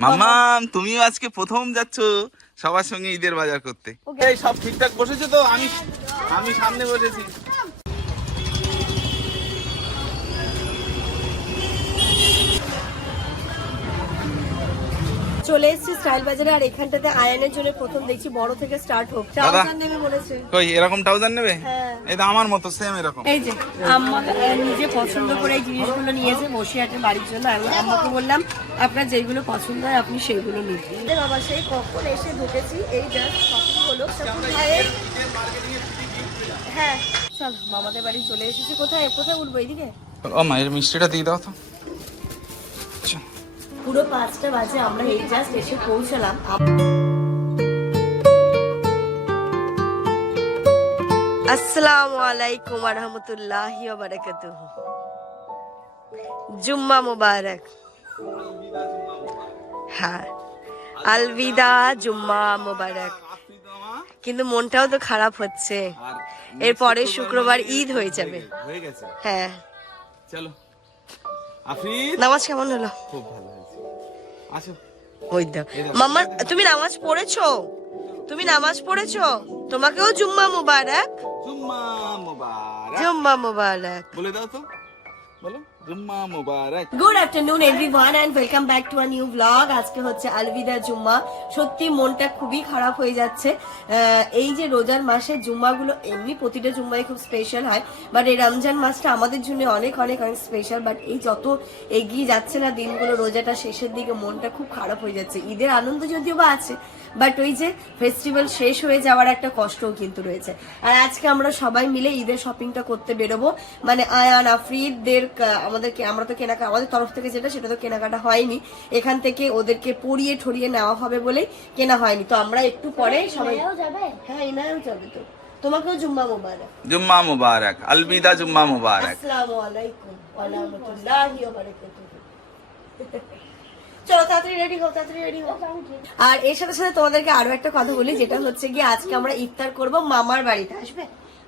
মাম্মাম তুমিও আজকে প্রথম যাচ্ছ সবার সঙ্গে ঈদের বাজার করতে। এই, সব ঠিকঠাক বসেছো তো? আমি আমি সামনে বসেছি। চলে এসেছি স্টাইল বাজারে আর এখানটাতে আয়নের জন্য প্রথম দেখছি বড় থেকে স্টার্ট হোক। দাদা। ট্রাউজার নেবে বলেছে। কই এরকম ট্রাউজার নেবে? হ্যাঁ। এই তো আমার মতো সেম এরকম। এই যে আম্মা নিজে পছন্দ করে এই জিনিসগুলো নিয়েছে বসিরহাটে বাড়ির জন্য। আমি আম্মাকে বললাম আপনার যেগুলো পছন্দ হয় আপনি সেইগুলো নিন। বাবা সেই কখন এসে ঢুকেছি এই জাস্ট শপিং হলো হ্যাঁ। চল মামাদের বাড়ি চলে এসেছি। কোথায় কোথায় উঠবো এইদিকে? ও মা এর মিষ্টিটা দিয়ে দাও তো। পুরো পাঁচটা বাজে আমরা এই জাস্ট এসে পৌঁছালাম। আসসালামু আলাইকুম রহমতুল্লাহি বারাকাতুহ। জুম্মা মুবারক। হ্যাঁ আলবিদা জুম্মা মুবারক। কিন্তু মনটাও তো খারাপ হচ্ছে। এরপরে শুক্রবার ঈদ হয়ে যাবে। হ্যাঁ চলো। নামাজ কেমন হলো? খুব ভালো। মাম্মা তুমি নামাজ পড়েছো? তুমি নামাজ পড়েছো? তোমাকেও জুম্মা মুবারক। জুম্মা মুবারক। জুম্মা মুবারক। বলে দাও তো। বলো। Jumma Mubarak good afternoon everyone and welcome back to a new blog আজকে হচ্ছে আলবিদা জুম্মা। সত্যি মনটা খুবই খারাপ হয়ে যাচ্ছে। এই যে রোজার মাসে জুম্মাগুলো, এমনি প্রতিটা জুম্মাই খুব স্পেশাল হয়। বাট এই রমজান মাসটা আমাদের জন্য অনেক অনেক অনেক স্পেশাল বাট এই যত এগিয়ে যাচ্ছে না দিনগুলো, রোজাটা শেষের দিকে মনটা খুব খারাপ হয়ে যাচ্ছে। ঈদের আনন্দ যদিও বা আছে বাট ওই যে ফেস্টিভ্যাল শেষ হয়ে যাওয়ার একটা কষ্টও কিন্তু রয়েছে। আর আজকে আমরা সবাই মিলে ঈদের শপিংটা করতে বেরোবো। মানে আয়ান, আফরিদদের কা- আমাদেরকে আমরা তো কেনাকাটা আমাদের তরফ থেকে যেটা সেটা তো কেনাকাটা হয়নি। এখান থেকে ওদেরকে পরিয়ে ঠরিয়ে নেওয়া হবে বলেই কেনা হয়নি। তো আমরা একটু পরে সবাই হ্যাঁ ইনায়ও যাবে তো। তোমাকেও জুম্মা মোবারক। জুম্মা মুবারক। আলবিদা জুম্মা মুবারক। আসসালামু আলাইকুম ওয়া রাহমাতুল্লাহি ওয়া বারাকাতুহু। আর এর সাথে সাথে তোমাদেরকে আরও একটা কথা বলি যেটা হচ্ছে গিয়ে আজকে আমরা ইফতার করব মামার বাড়িতে আসবে?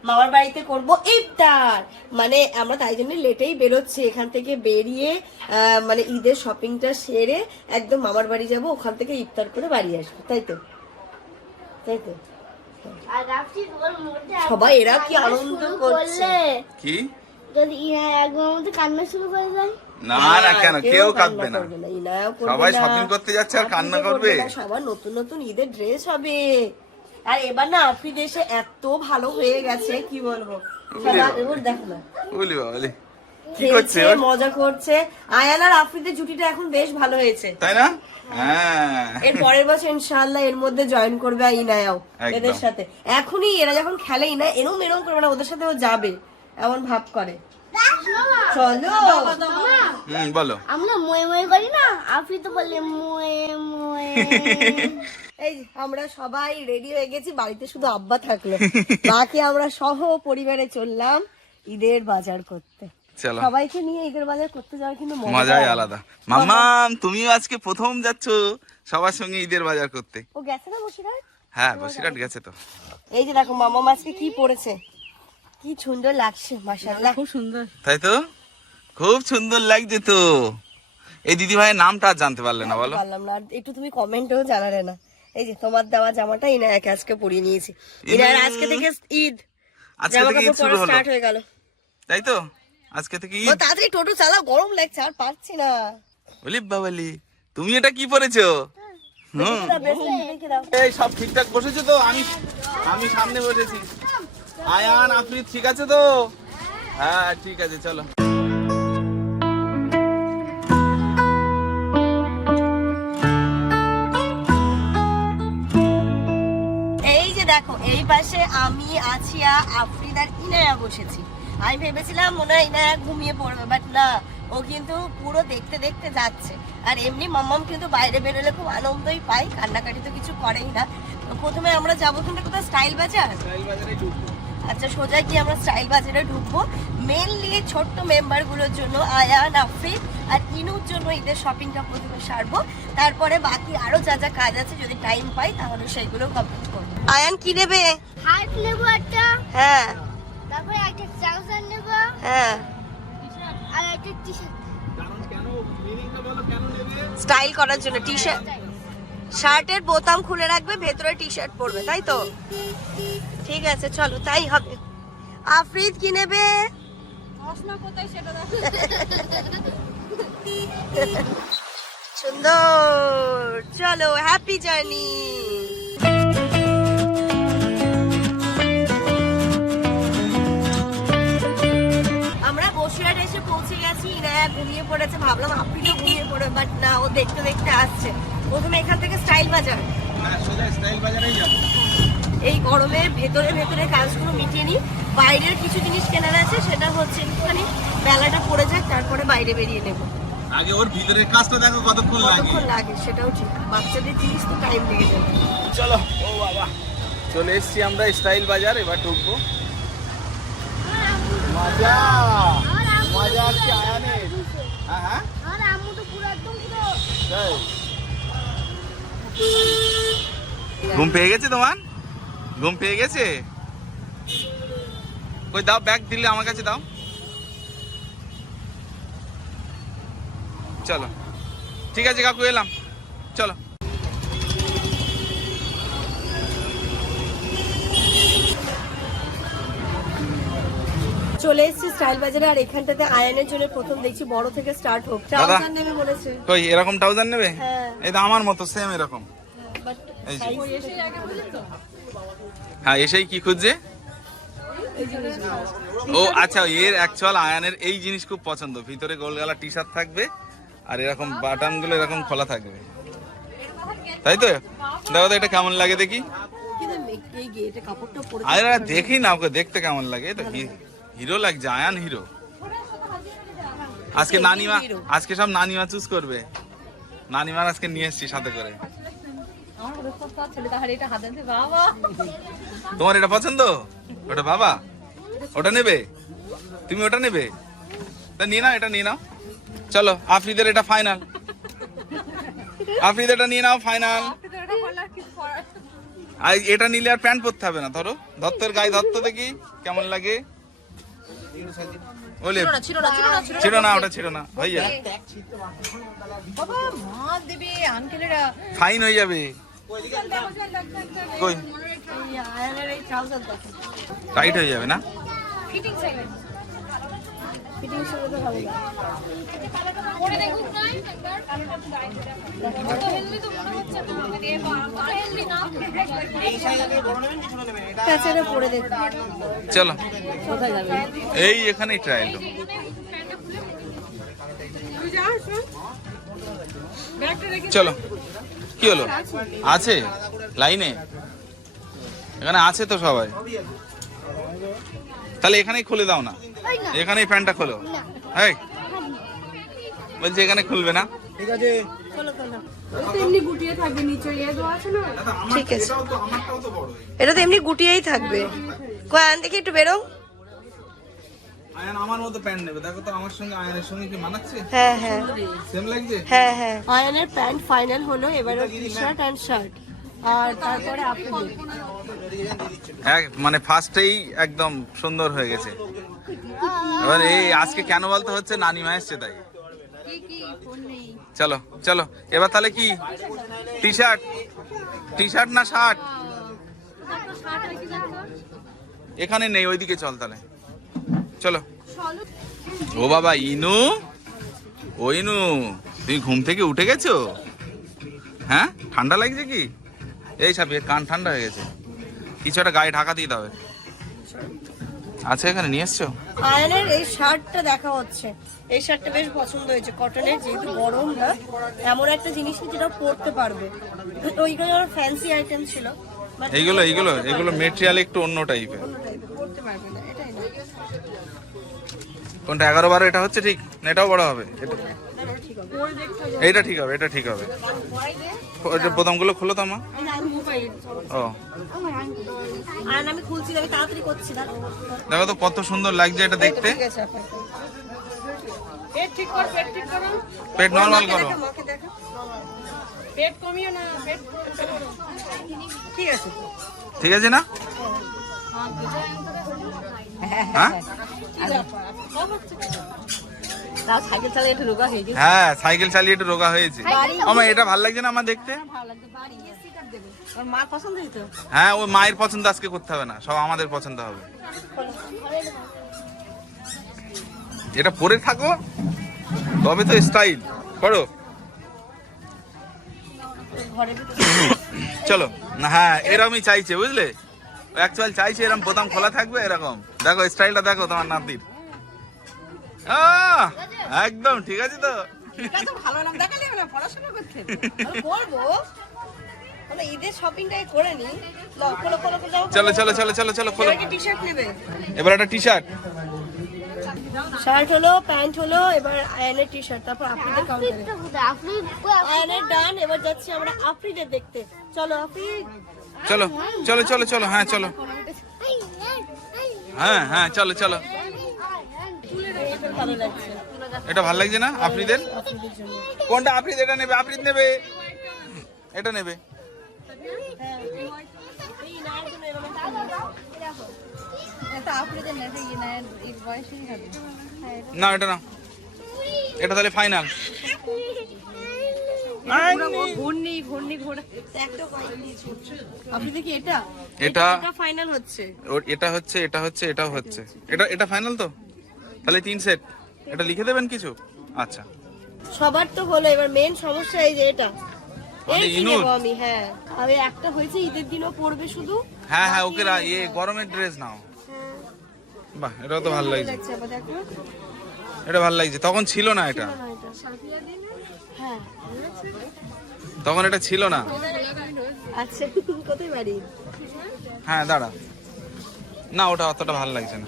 মামার বাড়িতে করব ইফতার। মানে আমরা তাই জন্য লেটেই বেরোচ্ছি এখান থেকে বেরিয়ে মানে ঈদের শপিংটা সেরে একদম মামার বাড়ি যাব ওখান থেকে ইফতার করে বাড়ি আসব। তাই তো? তাই তো? সবাই এরা কি আনন্দ করছে? কি? যদি ইহা একবার মধ্যে কান্না শুরু করে দেয়? না না কেন? কেউ কাঁদবে না। করবে না, সবাই না, করতে যাচ্ছে আর কান্না করবে? না, সবার নতুন নতুন ঈদের ড্রেস হবে। আর এবার না আফ্রিদ এসে এত ভালো হয়ে গেছে কি বলব? সবার- এবার দেখো না। বলি বাবলি কি করছে মজা করছে। আয়ান আর আফ্রিদের জুটিটা এখন বেশ ভালো হয়েছে। তাই না? হ্যাঁ। এর পরের বছর ইনশাআল্লাহ এর মধ্যে জয়েন করবে ইনায়াও এদের সাথে। এখনই এরা যখন খেলেই না এরম এরম করবে না ওদের সাথে ও যাবে এমন ভাব করে। চলো। হুম বলো। আমরা ময়ে ময়ে করি না? আপনি তো বললে ময়ে ময়ে। এই আমরা সবাই রেডি হয়ে গেছি বাড়িতে শুধু আব্বা থাকল। বাকি আমরা সহ পরিবারে চললাম ঈদের বাজার করতে। চলো। সবাইকে নিয়ে ঈদের বাজার করতে যাওয়া কিন্তু মজাই আলাদা। মাম্মাম তুমিও আজকে প্রথম যাচ্ছ সবার সঙ্গে ঈদের বাজার করতে। ও গেছে না বসিরহাট? হ্যাঁ বসিরহাট গেছে তো। এই যে দেখো মামা আজকে কি পড়েছে? কি সুন্দর লাগছে মাশাআল্লাহ। খুব সুন্দর। তাই তো? খুব সুন্দর লাগছে তো। এই দিদি ভাইয়ের নামটা আর জানতে পারলে না বলো। পারলাম না। আর একটু তুমি কমেন্টেও জানালে না। এই যে তোমার দেওয়া জামাটা ইনায়াকে আজকে পরিয়ে নিয়েছি। ইনার আজকে থেকে ঈদ। আজকে থেকে ঈদ শুরু স্টার্ট হয়ে গেল। তাই তো? আজকে থেকে ঈদ। তাড়াতাড়ি টোটো চালাও গরম লাগছে আর পারছি না। বলি বাবালি তুমি এটা কি পরেছো। এই সব ঠিকঠাক বসেছো তো? আমি আমি সামনে বসেছি। আয়ান আফরিদ ঠিক আছে তো? হ্যাঁ ঠিক আছে চলো। দেখো, এই পাশে আমি আছিয়া আফ্রিদার ইনায়া বসেছি। আমি ভেবেছিলাম মনে হয় ইনায়া ঘুমিয়ে পড়বে বাট না, ও কিন্তু পুরো দেখতে দেখতে যাচ্ছে। আর এমনি মাম্মাম কিন্তু বাইরে বেরোলে খুব আনন্দই পাই কান্নাকাটি তো কিছু করেই না। প্রথমে আমরা যাব কিন্তু কোথায় স্টাইল বাজার? আচ্ছা সোজা গিয়ে আমরা স্টাইল বাজারে ঢুকবো। মেনলি ছোট্ট মেম্বারগুলোর জন্য আয়ান আফরিদ আর ইনুর জন্য ঈদের শপিংটা প্রথমে সারবো। তারপরে বাকি আরও যা যা কাজ আছে যদি টাইম পাই তাহলে সেগুলো কমপ্লিট করব। আয়ান কি নেবে? হাত নেব একটা। হ্যাঁ। তারপরে একটা ট্রাউজার নেব। হ্যাঁ। আর একটা টি শার্ট কেন মিনিংটা বলো কেন নেবে স্টাইল করার জন্য টি শার্ট শার্টের বোতাম খুলে রাখবে ভেতরে টি শার্ট পরবে তাই তো? ঠিক আছে চলো তাই হবে। আফরিদ কি নেবে? সুন্দর চলো হ্যাপি জার্নি আমরা বসিরহাট এসে পৌঁছে গেছি ইনায়া ঘুমিয়ে পড়েছে ভাবলাম আফরিদও ঘুমিয়ে পড়ে বাট না ও দেখতে দেখতে আসছে। প্রথমে এখান থেকে স্টাইল বাজার। হ্যাঁ সোজা স্টাইল বাজারেই যাব। এই গরমে ভেতরে ভেতরে কাজগুলো মিটিয়ে নিই। বাইরের কিছু জিনিস কেনার আছে সেটা হচ্ছে একটুখানি বেলাটা পড়ে যায় তারপরে বাইরে বেরিয়ে নেব। আগে ওর ভিতরের কাজটা দেখো কতক্ষণ লাগে। কতক্ষণ লাগে সেটাও ঠিক। বাচ্চাদের জিনিস তো টাইম লেগে যাবে চলো ও বাবা। চলে এসেছি আমরা স্টাইল বাজার এবার ঢুকবো। মজা! মজা হ্যাঁ হ্যাঁ? আর তো পুরো একদম পুরো ঘুম পেয়ে গেছে তোমার? ঘুম পেয়ে গেছে? ওই দাও ব্যাগ দিলে আমার কাছে দাও। চলো। ঠিক আছে কাকু এলাম। চলো। চলে এসেছি স্টাইল বাজারে আর এখানটাতে আয়নের জন্য প্রথম দেখছি বড় থেকে স্টার্ট হোক। ট্রাউজার নেবে বলেছে। কই এরকম ট্রাউজার নেবে? হ্যাঁ। তো আমার মতো সেম এরকম। বাট এই যে। হ্যাঁ এসেই কি খুঁজছে? ও আচ্ছা এর অ্যাকচুয়াল আয়ানের এই জিনিস খুব পছন্দ। ভিতরে গোলগালা টি শার্ট থাকবে, আর এরকম বাটনগুলো এরকম খোলা থাকবে। তাই তো? দেখো তো, এটা কেমন লাগে দেখি। আরে দেখি না ওকে, দেখতে কেমন লাগে। তো হিরো লাগছে আয়ান হিরো আজকে নানিমা আজকে সব নানিমা চুজ করবে। নানিমার আজকে নিয়ে এসছি সাথে করে। তোমার এটা পছন্দ? ওটা বাবা? ওটা নেবে? তুমি ওটা নেবে? তা নিয়ে নাও এটা নিয়ে নাও। চলো আফ্রিদের এটা ফাইনাল আফ্রিদ এটা নিয়ে নাও ফাইনাল আর এটা নিলে আর প্যান্ট পরতে হবে না ধরো। দত্তর গায়ে দত্ত দেখি কেমন লাগে? ছিল না ওটা ছিল না হয়ে যাবে। ফাইন হয়ে যাবে। কই? টাইট হয়ে যাবে না? ফিটিং চলো। এই এখানেই ট্রায়াল চলো। কি হলো? আছে? লাইনে? এখানে আছে তো সবাই। তাহলে এখানেই খুলে দাও না। এখানেই প্যান্টটা খোলো। হ্যাঁ বলছি এখানে খুলবে না? চলো চলো এমনি গুটিয়ে থাকবে নিচে ইয়ে দেওয়া আছে ঠিক আছে। এটা তো এমনি গুটিয়েই থাকবে। কই আন দেখি একটু বেরো? আয়ান আমার মতো প্যান্ট নেবে। দেখো তো আমার সঙ্গে আয়ানের সঙ্গে কি মানাচ্ছে? হ্যাঁ হ্যাঁ। সেম লাগছে? হ্যাঁ হ্যাঁ। আয়নের প্যান্ট ফাইনাল হলো এবারে টি শার্ট অ্যান্ড শার্ট আর তারপরে আপনি এক মানে ফার্স্টেই একদম সুন্দর হয়ে গেছে। এবার এই আজকে কেন বলতে হচ্ছে? নানি নানিমা এসছে তাই। চলো চলো। এবার তাহলে কি? টি শার্ট টি শার্ট না শার্ট এখানে নেই ওইদিকে চল তাহলে। চলো। ও বাবা ইনু? ও ইনু তুমি ঘুম থেকে উঠে গেছো? হ্যাঁ? ঠান্ডা লাগছে কি? এই সাপে কান ঠান্ডা হয়ে গেছে। কিছু একটা গায়ে ঢাকা দিয়ে দাও আছে এখানে নিয়ে এসছো? আয়নের এই শার্টটা দেখা হচ্ছে। এই শার্টটা বেশ পছন্দ হয়েছে কটনের যেহেতু গরম না এমন একটা জিনিস যেটা পরতে পারবে? ওইগুলো আমার ফ্যান্সি আইটেম ছিল এইগুলো এইগুলো এগুলো মেটেরিয়াল একটু অন্য টাইপের পরতে পারবে। কোনটা এগারো বারো এটা হচ্ছে ঠিক? না এটাও বড় হবে? এটা ঠিক হবে এইটা ঠিক হবে এটা ঠিক হবে। বোতামগুলো খুলো তো মা। ও। দেখো তো কত সুন্দর লাগছে এটা দেখতে। পেট নর্মাল করো। ঠিক আছে? ঠিক আছে না হ্যাঁ? তাও সাইকেল চালিয়ে একটু রোগা হ্যাঁ সাইকেল চালিয়ে একটু রোগা হয়েছে আমার এটা ভালো লাগছে না আমার দেখতে? হ্যাঁ ওই মায়ের পছন্দ আজকে করতে হবে না সব আমাদের পছন্দ হবে। এটা পরে থাকো তবে তো স্টাইল করো। চলো। হ্যাঁ এরকমই চাইছে বুঝলে? অ্যাকচুয়াল চাইছে এরকম বোতাম খোলা থাকবে এরকম। দেখো স্টাইলটা দেখো তোমার নাতির। আহ, একদম ঠিক আছে তো? ভালো নাম দেখালে না পড়াশোনা করতে করব ঈদের শপিংটাই করে নি। লক্ষ লক্ষ লক্ষ যাব চলো চলো চলো চলো চলো খোলো। টি শার্ট নেবে। এবার একটা টি শার্ট শার্ট হলো প্যান্ট হলো এবার আয়নের টি শার্ট তারপর আফ্রিদের কাউন্টারে আফ্রিদ আয়নের ডান এবার যাচ্ছি আমরা আফ্রিদের দেখতে। চলো আফ্রিদ। চলো চলো চলো চলো হ্যাঁ চলো। হ্যাঁ হ্যাঁ চলো চলো। এটা ভালো লাগছে না আফ্রিদের? কোনটা আফ্রিদ? এটা নেবে, আফ্রিদ নেবে। এটা নেবে। না, এটা না এটা তাহলে ফাইনাল ঘূর্ণি ঘূর্ণি ঘোড়া একটা পাইনি এটা? এটা এটা ফাইনাল হচ্ছে? এটা হচ্ছে এটা হচ্ছে এটাও হচ্ছে। এটা এটা ফাইনাল তো? তাহলে তিন সেট এটা লিখে দেবেন কিছু? আচ্ছা। সবার তো হলো এবার মেন সমস্যা এই যে এটা। মানে আমি হ্যাঁ। আমি একটা হয়েছে ঈদের দিনও পড়বে শুধু। হ্যাঁ হ্যাঁ ওকে রা- ইয়ে গরমের ড্রেস নাও। বাহ এটাও তো ভালো লাগছে। এটা ভালো লাগছে। তখন ছিল না এটা। এটা। হ্যাঁ তখন এটা ছিল না। আচ্ছা কোথায় বাড়ি? হ্যাঁ দাঁড়া। না ওটা অতটা ভালো লাগছে না।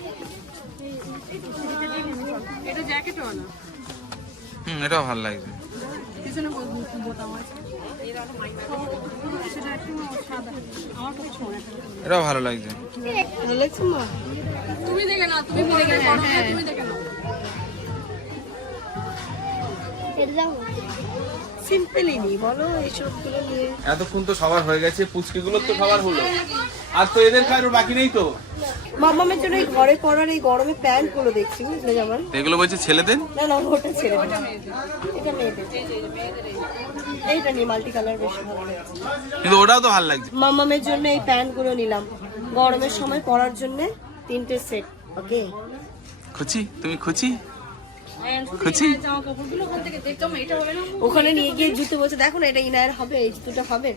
এটা জ্যাকেট আনা হুম এটাও ভালো লাগছে। পিছনে বোতাম আছে। এটাও ভালো লাগছে। ভালো লাগছে মা? তুমি দেখে নাও তুমি দেখে হ্যাঁ তুমি দেখে নাও। সিম্পলই নি বলো এইসব নিয়ে। এতক্ষণ তো সবার হয়ে গেছে পুচকিগুলোর তো সবার হলো। আর তো এদের কারোর বাকি নেই তো? মামামের জন্য এই ঘরে পরার এই গরমে প্যান্টগুলো দেখছি বুঝলে যেমন এগুলো বলছে ছেলেদের? না না ওটা ছেড়ে দাও। এটা মেয়েদের। এইটা নিয়ে মাল্টি কালার বেশি ভালো লাগছে কিন্তু ওটাও তো ভালো লাগছে। মামামের জন্য এই প্যান্টগুলো নিলাম। গরমের সময় পরার জন্য তিনটে সেট ওকে খুচি তুমি খুচি? কাপড়গুলো ওখান থেকে দেখতাম এটা হবে না ওখানে নিয়ে গিয়ে জুতো বলছে দেখো না এটা ইনায়ের হবে এই জুতোটা হবে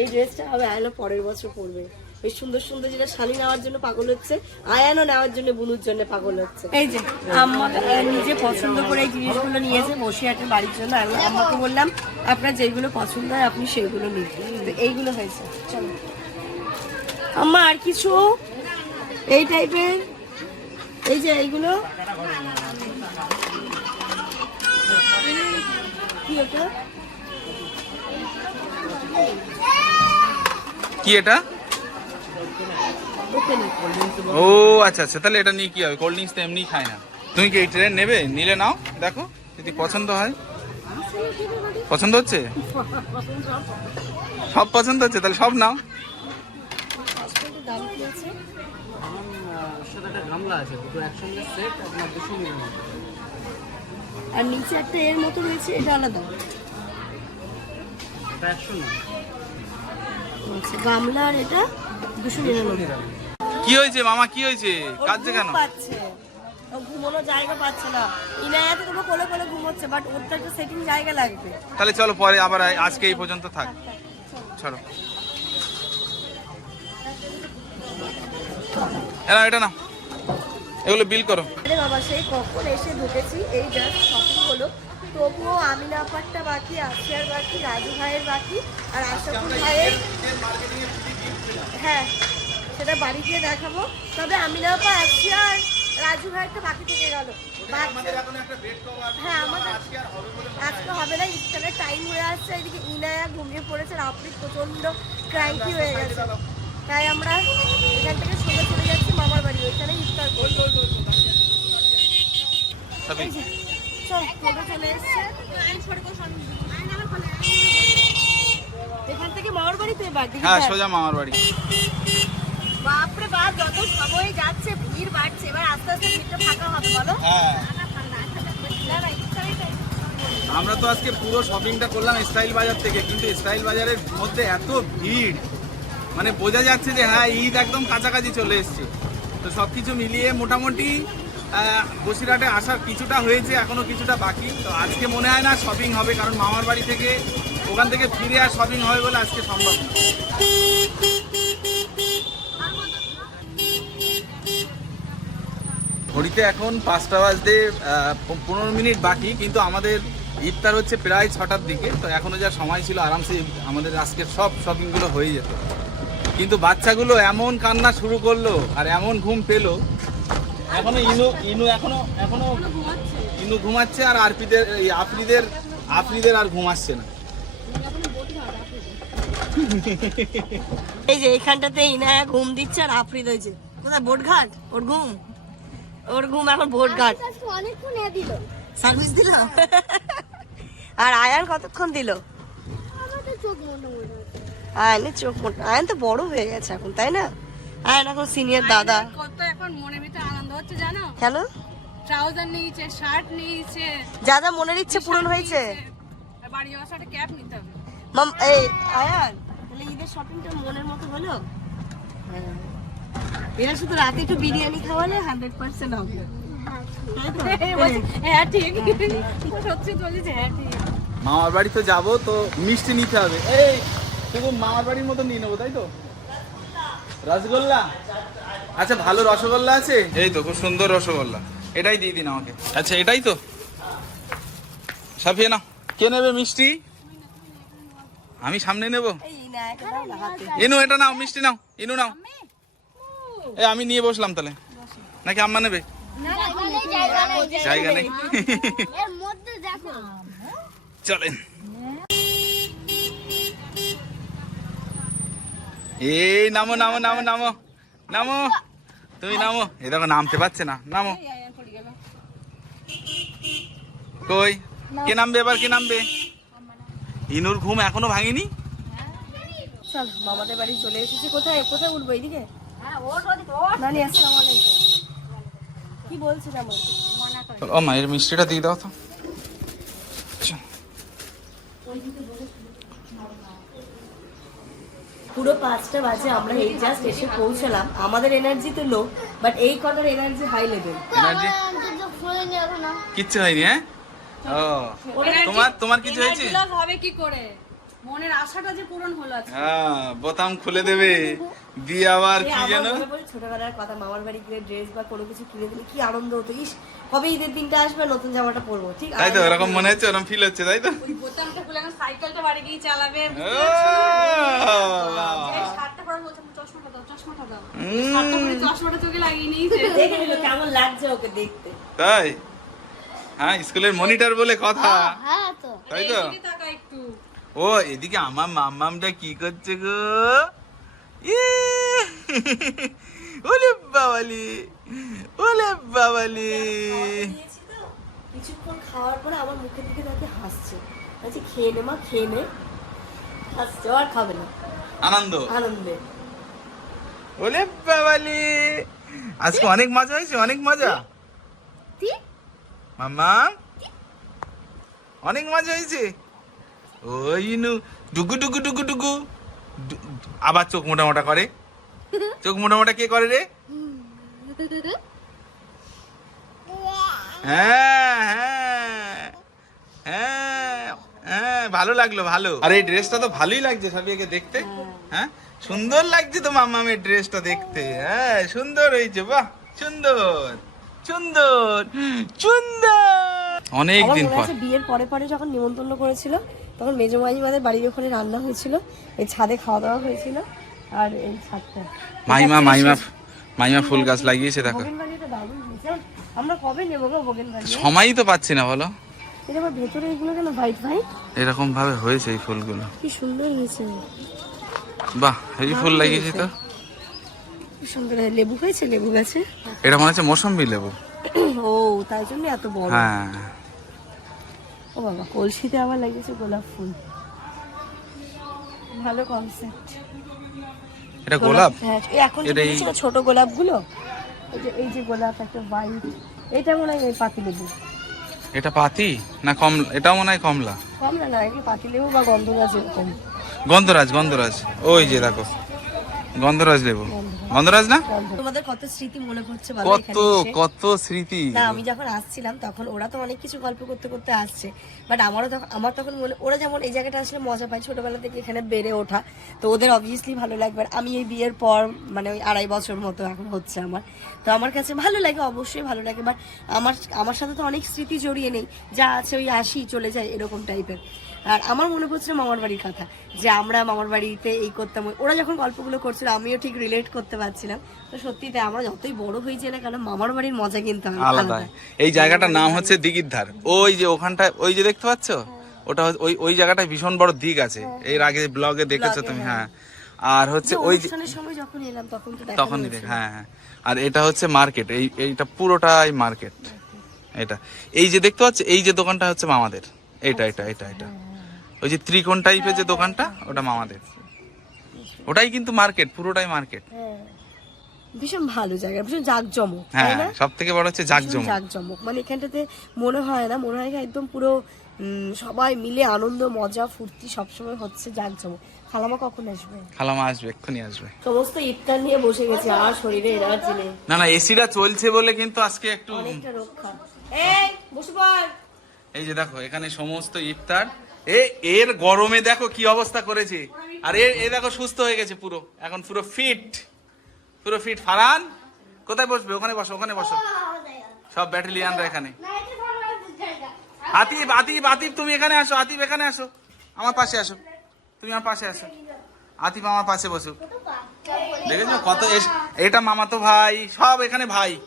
এই ড্রেসটা হবে আয়ানো পরের বছর পরবে। এই সুন্দর সুন্দর যেটা শালি নেওয়ার জন্য পাগল হচ্ছে আয়ানো নেওয়ার জন্য বুনুর জন্য পাগল হচ্ছে। এই যে আম্মা নিজে পছন্দ করে এই জিনিসগুলো নিয়েছে বসিরহাটের বাড়ির জন্য। আমি আম্মাকে বললাম আপনার যেগুলো পছন্দ হয় আপনি সেগুলো নিন। এইগুলো হয়েছে চলো। আম্মা আর কিছু? এই টাইপের এই যে এইগুলো? কি এটা? ও আচ্ছা আচ্ছা তাহলে এটা নিয়ে কি হবে? কোল্ড ড্রিঙ্কস তো এমনি খায় না। তুমি কি এই ট্রেন নেবে? নিলে নাও দেখো যদি পছন্দ হয়। পছন্দ হচ্ছে? সব পছন্দ হচ্ছে তাহলে সব নাও। দাম সাথে একটা গামলা আছে দুটো একসঙ্গে সেট আপনার দুশো নিরানব্বই আর নিচে একটা এর মতো রয়েছে এটা আলাদা। আচ্ছা গামলা আর এটা দুশো নিরানব্বই। কি হয়েছে মামা কি হয়েছে? কাঁদছে কেন? পাচ্ছে। ও জায়গা পাচ্ছে না। ইনায়াতে তোমরা কোলে কোলে ঘুমোচ্ছে বাট ওর তো একটা সেটিং জায়গা লাগবে। তাহলে চলো পরে আবার আজকে এই পর্যন্ত থাক। চলো। এনা এটা না এগুলো বিল করো। আরে বাবা সেই কখন এসে ঢুকেছি এই জাস্ট শপিং হলো। তবুও আমিনা আপারটা বাকি আশিয়ার বাকি রাজু ভাইয়ের বাকি আর আশাপুর ভাইয়ের হ্যাঁ সেটা বাড়ি গিয়ে দেখাবো। তবে আমিনা আপা আশিয়া আর রাজু ভাইয়েরটা বাকি থেকে গেল। হ্যাঁ আমাদের আজকে হবে না ইফতারের টাইম হয়ে আসছে এদিকে ইনায়া ঘুমিয়ে পড়েছে আর আপনি প্রচণ্ড ক্র্যাঙ্কি হয়ে গেছে। তাই আমরা এখান থেকে সোজা চলে যাচ্ছি মামার বাড়ি ওইখানে ইফতার করব। সবই। এখান থেকে মামার হ্যাঁ সোজা মামার বাড়ি। বাপরে বাপ যত সময় যাচ্ছে ভিড় বাড়ছে এবার আস্তে আস্তে ভিড়টা ফাঁকা হবে বলো। হ্যাঁ। আমরা তো আজকে পুরো শপিংটা করলাম স্টাইল বাজার থেকে কিন্তু স্টাইল বাজারের মধ্যে এত ভিড়। মানে বোঝা যাচ্ছে যে হ্যাঁ ঈদ একদম কাছাকাছি চলে এসছে। তো সব কিছু মিলিয়ে মোটামুটি বসিরহাটে আসার কিছুটা হয়েছে, এখনও কিছুটা বাকি। তো আজকে মনে হয় না শপিং হবে, কারণ মামার বাড়ি থেকে ওখান থেকে ফিরে আর শপিং হবে বলে আজকে সম্ভব ঘড়িতে এখন পাঁচটা বাজতে পনেরো মিনিট বাকি, কিন্তু আমাদের ইফতার হচ্ছে প্রায় ছটার দিকে। তো এখনও যা সময় ছিল, আরামসে আমাদের আজকের সব শপিংগুলো হয়ে যেত। কিন্তু বাচ্চাগুলো এমন কান্না শুরু করল আর এমন ঘুম পেল এখনও ইনু ইনু এখনও এখনও ইনু ঘুমাচ্ছে আর আরপিদের এই আফরিদের আফরিদের আর ঘুম আসছে না। এই যে এখানটাতে ইনায়া ঘুম দিচ্ছে আর আফ্রিদ হয়েছে কোথায়? বোটঘাট? ওর ঘুম? ওর ঘুম এখন বোটঘাট। এ দিল। আর আয়ান কতক্ষণ দিল? আয়ানের চোখ মোটা আয়ান তো বড় হয়ে গেছে এখন তাই না? আয়ান এখন সিনিয়র দাদা। কত এখন মনে ভিতরে আনন্দ হচ্ছে জানো? কেন ট্রাউজার নিয়েছে শার্ট নিয়েছে। যা যা মনের ইচ্ছে পূরণ হয়েছে। বাড়ি যাওয়ার সাথে ক্যাপ নিতে হবে। মাম এই আয়ান তাহলে ঈদের শপিংটা মনের মতো হলো? হ্যাঁ। এরা শুধু রাতে একটু বিরিয়ানি খাওয়ালে হান্ড্রেড পার্সেন্ট হবে। হ্যাঁ ঠিক। সত্যি বলেছে হ্যাঁ ঠিক। মামার বাড়ি তো যাব তো মিষ্টি নিতে হবে। এই শুধু মামার বাড়ির মতো নিয়ে নেব তাই তো? রসগোল্লা আচ্ছা ভালো রসগোল্লা আছে এই তো খুব সুন্দর রসগোল্লা এটাই দিয়ে দিন আমাকে আচ্ছা এটাই তো সাফিয়ে নাও কে নেবে মিষ্টি আমি সামনে নেব। ইনু এটা নাও মিষ্টি নাও ইনু নাও এই আমি নিয়ে বসলাম তাহলে নাকি আম্মা নেবে জায়গা নেই জায়গা নেই জায়গা নেই এর মধ্যে দেখো চলেন এই নামো নামো নামো নামো নামো। তুমি নামো। এই দেখো নামতে পারছে না। নামো। কই? কে নামবে এবার? কে নামবে? ইনুর ঘুম এখনও ভাঙিনি? চল মামাদের বাড়ি চলে এসেছি। কোথায়? কোথায় উঠবো এইদিকে? নানি আসসালামু আলাইকুম। কি বলছে যেমন ও মায়ের মিষ্টিটা দিয়ে দাও তো। চল। পুরো পাঁচটা বাজে আমরা এই জাস্ট এসে পৌঁছালাম। আমাদের এনার্জি তো লো বাট এই কটার এনার্জি হাই লেভেল এনার্জি কিচ্ছু হয়নি হ্যাঁ? ও তোমার তোমার কিছু হয়েছে? হবে কি করে? মনের আশাটা যে পূরণ হলো আজকে। হ্যাঁ বোতাম খুলে দেবে। দিয়ে আবার কি পড়ে ছোটবেলার কথা মামার বাড়ি গিয়ে ড্রেস বা কোনো কিছু কিনে দিলে কি আনন্দ হতো। ইস কবে ঈদের দিনটা আসবে নতুন জামাটা পরবো ঠিক? তাই তো ওরকম মনে হচ্ছে ওরকম ফিল হচ্ছে তাই তো? ওই বোতামটা খুলে সাইকেলটা বাড়ি গিয়ে চালাবে তাই? হ্যাঁ স্কুলের মনিটর বলে কথা। হ্যাঁ তাই তো? ও এদিকে আমার মাম্মামটা কি করছে গো! ওলে বাবালি ওলে বাবালি। কিছুক্ষণ খাওয়ার পরে আমার মুখের দিকে তাকে হাসছে। খেয়ে নে মা খেয়ে নে। আর খাবে না আনন্দ। আনন্দে। ওলে বাবালি। আজকে অনেক মজা হয়েছে অনেক মজা। মাম্মা। অনেক মজা হয়েছে। ওই নু ডুগু ডুগু ডুগু ডুগু। আবার চোখ মোটা মোটা করে। চোখ মোটা মোটা কে করে রে? হ্যাঁ হ্যাঁ হ্যাঁ। ভালো লাগল ভালো। আর এই ড্রেসটা তো ভালোই লাগছে সাবিয়াকে দেখতে। হ্যাঁ? সুন্দর লাগছে তো মামামের ড্রেসটা দেখতে। হ্যাঁ সুন্দর হয়েছে বাহ সুন্দর সুন্দর সুন্দর। অনেক দিন পর। বিয়ের পরে পরে যখন নিমন্ত্রণ করেছিল তখন মেজো মাইমাদের বাড়ির ওখানে রান্না হয়েছিল। এই ছাদে খাওয়া দাওয়া হয়েছিল আর এই ছাদটা। মাইমা মাইমা মাইমা ফুল গাছ লাগিয়েছে দেখো। আমরা কবে নেব গো বগেন সময়ই তো পাচ্ছি না বলো। এটা আবার ভেতরে এগুলো কেন হোয়াইট হোয়াইট এরকম ভাবে হয়েছে এই ফুলগুলো। কি সুন্দর হয়েছে। বাহ এই ফুল লাগিয়েছি তো সুন্দর লেবু হয়েছে? লেবু গাছে? এটা মনে হচ্ছে মৌসম্বি লেবু। ও তাই জন্য এত বড়। হ্যাঁ। ও বাবা কলসিতে আবার লাগিয়েছে গোলাপ ফুল। ভালো কনসেপ্ট এটা গোলাপ হ্যাঁ এই এখন এটা ছোট গোলাপগুলো এই যে এই যে গোলাপ একটা হোয়াইট এটা মনে হয় পাতি লেবু এটা পাতি না কমলা? এটাও মনে হয় কমলা? না বা এরকম। গন্ধরাজ গন্ধরাজ। ওই যে দেখো গন্ধরাজ লেবু। গন্ধরাজ না? তোমাদের কত স্মৃতি মনে পড়ছে কত কত স্মৃতি। না আমি যখন আসছিলাম তখন ওরা তো অনেক কিছু গল্প করতে করতে আসছে। বাট আমারও তখন আমার তখন মনে ওরা যেমন এই জায়গাটা আসলে মজা পায় ছোটবেলা থেকে এখানে বেড়ে ওঠা তো ওদের অবভিয়াসলি ভালো লাগবে। আমি এই বিয়ের পর মানে ওই আড়াই বছর মতো এখন হচ্ছে আমার। তো আমার কাছে ভালো লাগে অবশ্যই ভালো লাগে। বাট আমার আমার সাথে তো অনেক স্মৃতি জড়িয়ে নেই। যা আছে ওই আসি চলে যায় এরকম টাইপের আর আমার মনে পড়ছিল মামার বাড়ির কথা যে আমরা মামার বাড়িতে এই করতাম। ওরা যখন গল্পগুলো করছিল আমিও ঠিক রিলেট করতে পারছিলাম। তো সত্যি তাই আমরা যতই বড় হয়েছি না কেন মামার বাড়ির মজা কিন্তু আলাদা। এই জায়গাটার নাম হচ্ছে দিঘির ধার। ওই যে ওখানটায় ওই যে দেখতে পাচ্ছ? ওটা ওই ওই জায়গাটায় ভীষণ বড় দিক আছে। এর আগে ব্লগে দেখেছ তুমি হ্যাঁ। আর হচ্ছে ওই সময় যখন এলাম তখন তো তখনই দেখ হ্যাঁ হ্যাঁ। আর এটা হচ্ছে মার্কেট এই এইটা পুরোটাই মার্কেট এটা। এই যে দেখতে পাচ্ছ এই যে দোকানটা হচ্ছে মামাদের। এটা এটা এটা এটা। ওই যে ত্রিকোণ টাইপের যে দোকানটা ওটা মামাদের ওটাই কিন্তু মার্কেট পুরোটাই মার্কেট হ্যাঁ। ভীষণ ভালো জায়গা ভীষণ জাঁকজমক হ্যাঁ সব থেকে বড় হচ্ছে জাকজমক। জাঁকজমক। মানে এখানটাতে মনে হয় না মনে হয় একদম পুরো সবাই মিলে আনন্দ মজা ফুর্তি সবসময় হচ্ছে জাঁকজমক। খালামা কখন আসবে? খালামা আসবে এক্ষুনি আসবে। সমস্ত ইফতার নিয়ে বসে গেছে আর শরীরে এনার্জি নেই। না না এসিটা চলছে বলে কিন্তু আজকে একটু অনেকটা রক্ষা। এই বসে পড়। এই যে দেখো এখানে সমস্ত ইফতার। এ এর গরমে দেখো কি অবস্থা করেছে। আর এ এ দেখো সুস্থ হয়ে গেছে পুরো। এখন পুরো ফিট পুরো ফিট ফারান কোথায় বসবে? ওখানে বসো ওখানে বসো। সব ব্যাটালিয়ানরা এখানে। আতিফ আতিফ আতিফ তুমি এখানে আসো আতিফ এখানে আসো। আমার পাশে আসো। তুমি আমার পাশে আসো। আতিফ আমার পাশে বসো। দেখেছ কত এস- এটা মামাতো ভাই সব এখানে ভাই।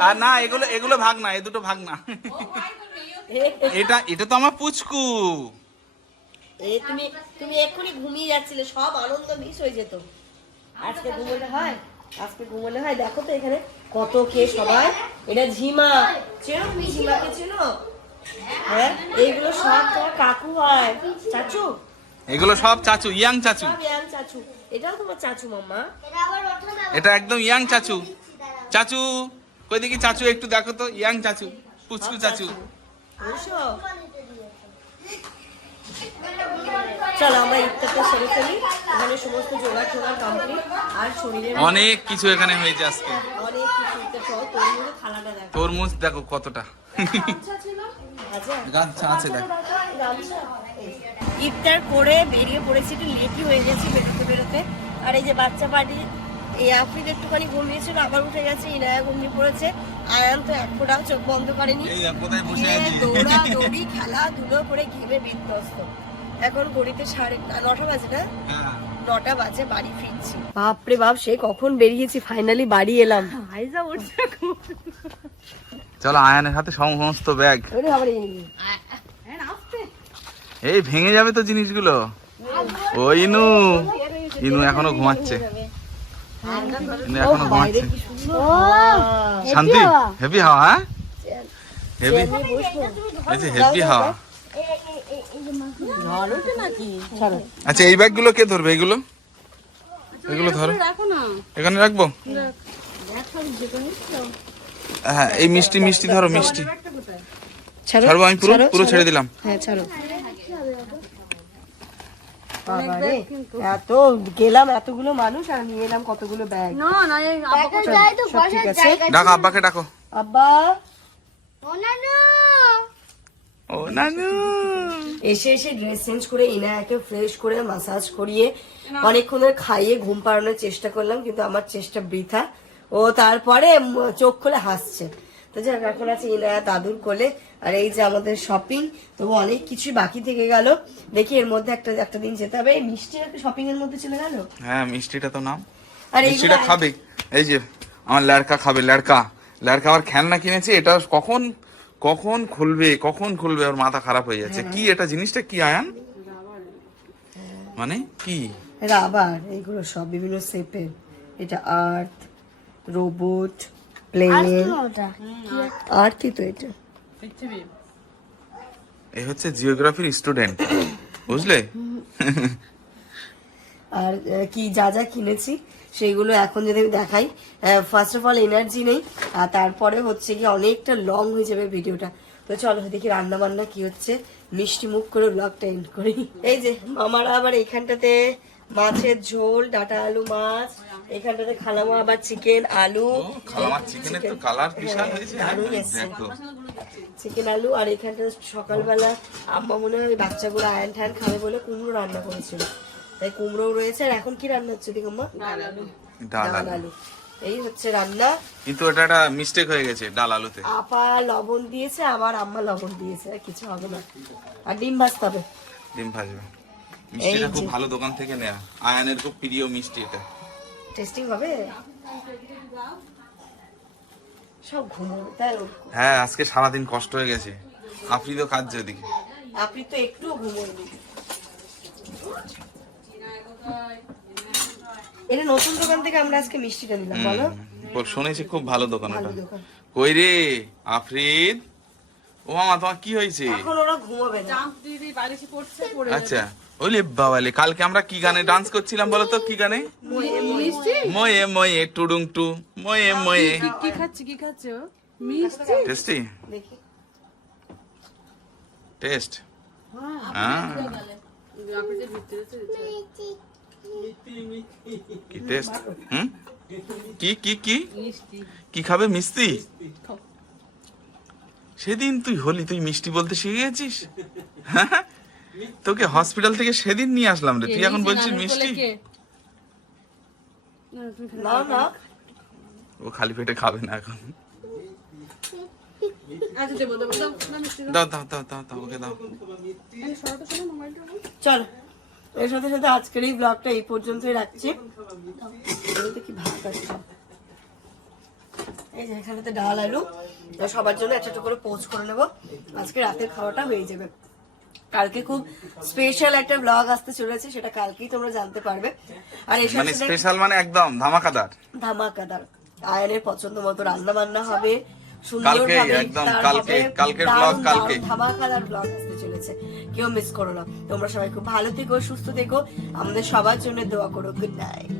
আর না এগুলো এগুলো ভাগ না এ দুটো ভাগ না। এটা এটা তো আমার পুচকু। এই তুমি তুমি এক্ষুনি ঘুমিয়ে যাচ্ছিলে সব আনন্দ মিস হয়ে যেত। আজকে ঘুমোলে হয়? আজকে ঘুমোলে হয়? দেখো তো এখানে কত কে সবাই। এটা ঝিমা। চেনো তুমি ঝিমাকে চেনো? হ্যাঁ এইগুলো সব তোমার কাকু হয়। চাচু? এগুলো সব চাচু ইয়াং চাচু। ইয়াং চাচু। এটাও তোমার চাচু মামা এটা একদম ইয়াং চাচু। চাচু কই দেখি চাচু একটু দেখো তো ইয়াং চাচু পুচকু চাচু। বুঝছ চলো আমরা ইফতারটা সেরে ফেলি। এখানে সমস্ত জোগাড় টোগাড় কমপ্লিট আর শরীরের অনেক কিছু এখানে হয়েছে আজকে। অনেক কিছু ইফতার সহ। তরমুজও খালাটা দেখো। তরমুজ দেখো কতটা। আছে দেখো। ইফতার করে বেরিয়ে পড়েছি একটু লেটই হয়ে গেছে বেরোতে বেরোতে। আর এই যে বাচ্চা পার্টি এই আফ্রিদ একটুখানি ঘুমিয়েছিল আবার উঠে গেছে ইনায়া ঘুমিয়ে পড়েছে। আয়ান তো এক ফোঁটাও চোখ বন্ধ করেনি। দৌড়া দৌড়ি খেলাধুলো করে ঘেমে বিধ্বস্ত। এখন ঘড়িতে সাড়ে নটা বাজে না? হ্যাঁ। নটা বাজে বাড়ি ফিরছি। বাপরে বাপ সে কখন বেরিয়েছি ফাইনালি বাড়ি এলাম। আইজা উঠছে চলো আয়ানের হাতে সমস্ত ব্যাগ। ওরে এই ভেঙে যাবে তো জিনিসগুলো। ও ইনু। ইনু এখনও ঘুমাচ্ছে। এখনও ঘুমাচ্ছে শান্তি হেভি হাওয়া হ্যাঁ হেভি এই যে হেভি হাওয়া আচ্ছা এই ব্যাগগুলো কে ধরবে এগুলো এগুলো ধরো এখানে রাখব হ্যাঁ এই মিষ্টি মিষ্টি ধরো মিষ্টি ছাড়ো ছাড়বো আমি পুরো পুরো ছেড়ে দিলাম হ্যাঁ ছাড়ো বাবারে, এত গেলাম এতগুলো মানুষ আর নিয়ে এলাম কতগুলো ব্যাগ না না এই আব্বা যাই তো সব ঠিক আছে? ডাকো আব্বাকে ডাকো। আব্বা। অনানো ও নানু। এসে এসে ড্রেস চেঞ্জ করে ইনায়াকে ফ্রেশ করে মাসাজ করিয়ে অনেকক্ষণ ধরে খাইয়ে ঘুম পাড়ানোর চেষ্টা করলাম কিন্তু আমার চেষ্টা বৃথা। ও তারপরে চোখ খুলে হাসছে। তো যাক এখন আছে ইনায়া দাদুর কোলে। আর এই যে আমাদের শপিং তবু অনেক কিছু বাকি থেকে গেল। দেখি এর মধ্যে একটা একটা দিন যেতে হবে। এই মিষ্টি একটা শপিং এর মধ্যে চলে গেল? হ্যাঁ মিষ্টিটা তো নাম। আর মিষ্টিটা এইগুলো খাবে? এই যে আমার লড়কা খাবে লড়কা লড়কা আবার খেলনা কিনেছে এটা কখন কখন খুলবে কখন খুলবে ওর মাথা খারাপ হয়ে যাচ্ছে। কি এটা জিনিসটা কি আয়ান? মানে কি? রাবার এগুলো সব বিভিন্ন শেপের এটা আর্থ রোবট প্লেন। ওটা আর্থই তো এটা? এই হচ্ছে জিওগ্রাফির স্টুডেন্ট বুঝলে? আর কি যা যা কিনেছি সেগুলো এখন যদি আমি দেখাই ফার্স্ট অফ অল এনার্জি নেই আর তারপরে হচ্ছে কি অনেকটা লং হয়ে যাবে ভিডিওটা তো চলো দেখি রান্না বান্না কি হচ্ছে। মিষ্টি মুখ করে ব্লগটা এন্ড করি। এই যে মামারা আবার এইখানটাতে মাছের ঝোল ডাটা আলু মাছ এখানটাতে খালামা আবার চিকেন আলু। খালামার চিকেনের তো কালার বিশাল হয়েছে। হ্যাঁ, দারুণ এসছে। চিকেন আলু আর এখানটা সকালবেলা আম্মা মনে হয় বাচ্চাগুলো আয়ন ঠায়ন খাবে বলে কুমড়ো রান্না করেছিল। তাই কুমড়োও রয়েছে আর এখন কি রান্না হচ্ছে দিকে আম্মা ডাল ডাল আলু। এই হচ্ছে রান্না। কিন্তু এটা একটা মিস্টেক হয়ে গেছে ডাল আলুতে। আপা লবণ দিয়েছে আবার আম্মা লবণ দিয়েছে আর কিছু হবে না। আর ডিম ভাজতে হবে। ডিম ভাজবে। মিষ্টিটা খুব ভালো দোকান থেকে নেওয়া আয়ানের খুব প্রিয় মিষ্টি এটা। টেস্টিং হবে? সব ঘুমোবে তাই হ্যাঁ আজকে সারাদিন কষ্ট হয়ে গেছে। ওদিকে। আপনি তো একটুও ঘুমোয়নি। এটা নতুন দোকান থেকে আমরা আজকে মিষ্টিটা নিলাম বলো। শুনেছি খুব ভালো দোকান ওটা। কই রে আফরিদ? ও মামা তোমার কি হয়েছে? এখন ওরা ঘুমাবে না। আচ্ছা। ওলে বাবালে কালকে আমরা কি গানে ডান্স করছিলাম বলো তো কি গানে? ময়ে ময়ে টুডুং টু ময়ে ময়ে। কি খাচ্ছে কি খাচ্ছে মিষ্টি? টেস্টি? টেস্ট? হ্যাঁ কি টেস্ট? হুম? কি কি কি? কি খাবে মিষ্টি? সেদিন তুই হলি তুই মিষ্টি বলতে শিখে গেছিস? হ্যাঁ? তোকে হসপিটাল থেকে সেদিন নিয়ে আসলাম রে। তুই এখন বলছিস মিষ্টি? না না ও খালি পেটে খাবে না এখন। আচ্ছা দাও। দাও। দাও দাও দাও দাও ওকে দাও। চলো। এর সাথে সাথে আজকের এই ব্লগটা এই পর্যন্তই রাখছি। কি ভাত আছে। এই যে এখানেতে ডাল আলু। সবার জন্য একটা একটা করে পোস্ট করে নেব। আজকে রাতের খাওয়াটা হয়ে যাবে। কালকে খুব স্পেশাল একটা ব্লগ আসতে চলেছে সেটা কালকেই তোমরা জানতে পারবে। আর মানে স্পেশাল মানে একদম ধামাকাদার। ধামাকাদার। আয়নের পছন্দ মতো রান্না বান্না হবে সুন্দর কালকে, একদম কালকে, হবে। কালকের vlog কালকে। ধামাকাদার ব্লগ আসতে চলেছে। কেউ মিস করো না। তোমরা সবাই খুব ভালো থেকো সুস্থ থেকো। আমাদের সবার জন্য দোয়া করো। Good night